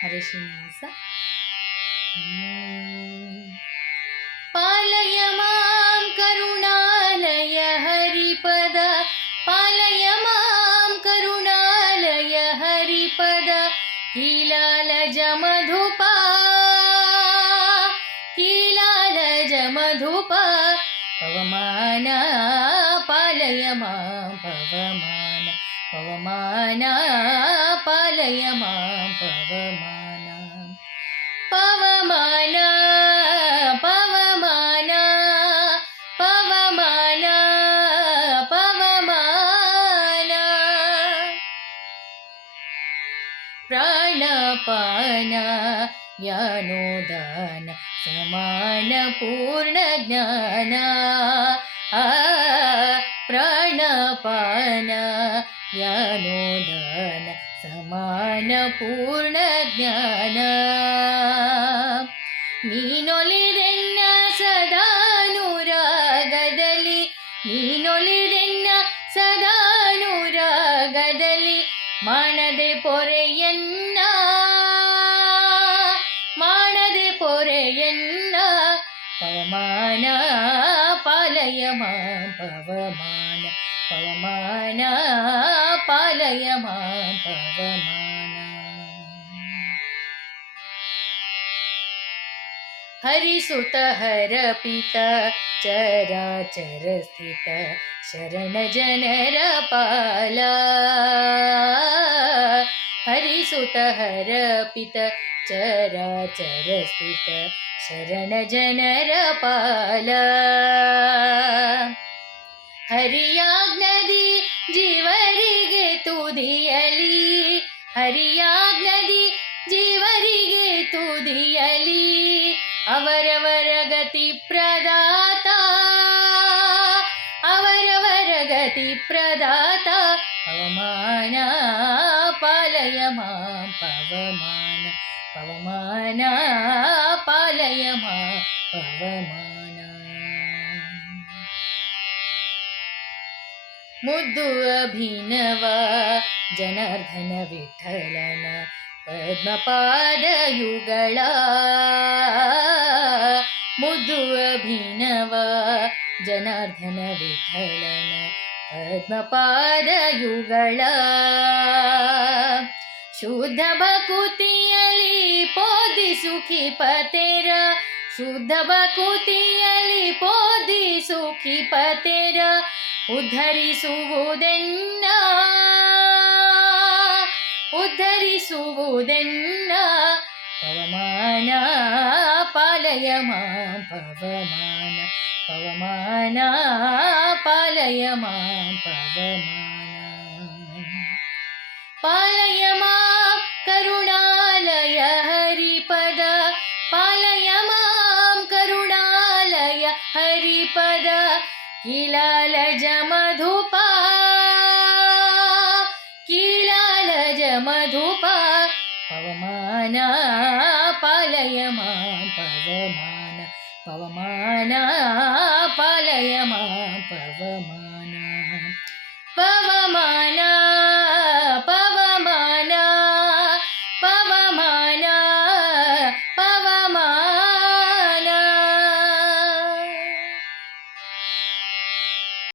ಹರೇ ಶ್ರೀನಿವಾಸ. ಪಾಲಯ ಮಾಂ ಕರುಣಾಲಯ ಹರಿಪದ, ಪಾಲಯ ಮಾಂ ಕರುಣಾಲಯ ಹರಿಪದ, ಕೀಲಾಲಜ ಮಧುಪ ಕೀಲಾಲಜ ಮಧುಪ, ಪವಮಾನ ಪಾಲಯ ಮಾಂ ಪವಮಾನ, ಪವಮಾನ ಪಾಲಯ ಮಾಂ ಪವಮಾನ, ಪವಮಾನ ಪವಮಾನ ಪವಮಾನ ಪವಮಾನ, ಪ್ರಾಣಪಾನ ಜ್ಞಾನೋದಾನ ಸಮಾನ ಪೂರ್ಣ ಜ್ಞಾನ, ಪ್ರಾಣಪಾನ ಜ್ಞಾನೋದಾನ ಸಮಾನ ಪೂರ್ಣ ಜ್ಞಾನ, ನೀನೊಲಿದೆನ್ನ ಸದಾನುರಾಗದಲ್ಲಿ, ನೀನೊಲಿದೆನ್ನ ಸದಾನುರಾಗದಲ್ಲಿ, ಮಾಡದೆ ಪೊರೆಯನ್ನ ಮಾಡದೆ ಪೊರೆಯನ್ನ, ಪವಮಾನ ಪಾಲಯ ಮಾಂ ಪವಮಾನ, ಪವಮಾನ ಪಾಲಯ ಮಾಂ ಪವಮಾನ, ಹರಿಸುತ ಹರಪಿತ ಚರಾಚರ ಸ್ಥಿತ ಶರಣ ಜನರ ಪಾಲ, ಹರಿಸುತ ಹರಪಿತ ಚರಾಚರ ಸ್ಥಿತ ಶರಣ ಜನರ ಪಾಲ, ಹರಿಯಾಜ್ಞದಿ ಜೀವರಿಗೆ ತುದಿಯಲಿ, ಹರಿಯಾಜ್ಞದಿ ಜೀವರಿಗೆ ತುದಿಯಲಿ, ಅವರವರ ಗತಿ ಪ್ರದಾತ ಅವರವರ ಗತಿ ಪ್ರದಾತ, ಪವಮಾನ ಪಾಲಯ ಮಾಂ ಪವಮಾನ, ಪವಮಾನ ಪಾಲಯ ಮಾಂ ಪವಮಾನ, ಮುದ್ದು ಅಭಿನವ ಜನಾರ್ದನ ವಿಠಲನ ಪದ್ಮಪಾದಯುಗಳ, ಮುದ್ದು ಅಭಿನವ ಜನಾರ್ದನ ವಿಠಲನ ಪದ್ಮಪಾದಯುಗಳ, ಶುದ್ಧ ಭಕುತಿಯಲಿ ಪೋದಿ ಸುಖಿ ಪತೆರ, ಶುದ್ಧ ಭಕುತಿಯಲಿ ಪೋದಿ ಸುಖಿ ಪತೆರ, ಉದ್ಧರಿಸುವುದೆನ್ನ ಉದ್ಧರಿಸುವುದೆನ್ನ, ಪವಮಾನ ಪಾಲಯ ಮಾಂ ಪವಮಾನ, ಪವಮಾನ ಪಾಲಯ ಮಾಂ ಪವಮಾನ, ಪಾಲಯ ಮಾಂ ಕರುಣಾಲಯ ಹರಿಪದ, ಪಾಲಯ ಮಾಂ ಕರುಣಾಲಯ ಹರಿಪದ, ಕೀಲಾಲಜ ಮಧುಪ ಕೀಲಾಲಜ ಮಧುಪ, ಪವಮಾನ ಪಾಲಯ ಮಾಂ ಪವಮಾನ, ಪವಮಾನ ಪಾಲಯ ಮಾಂ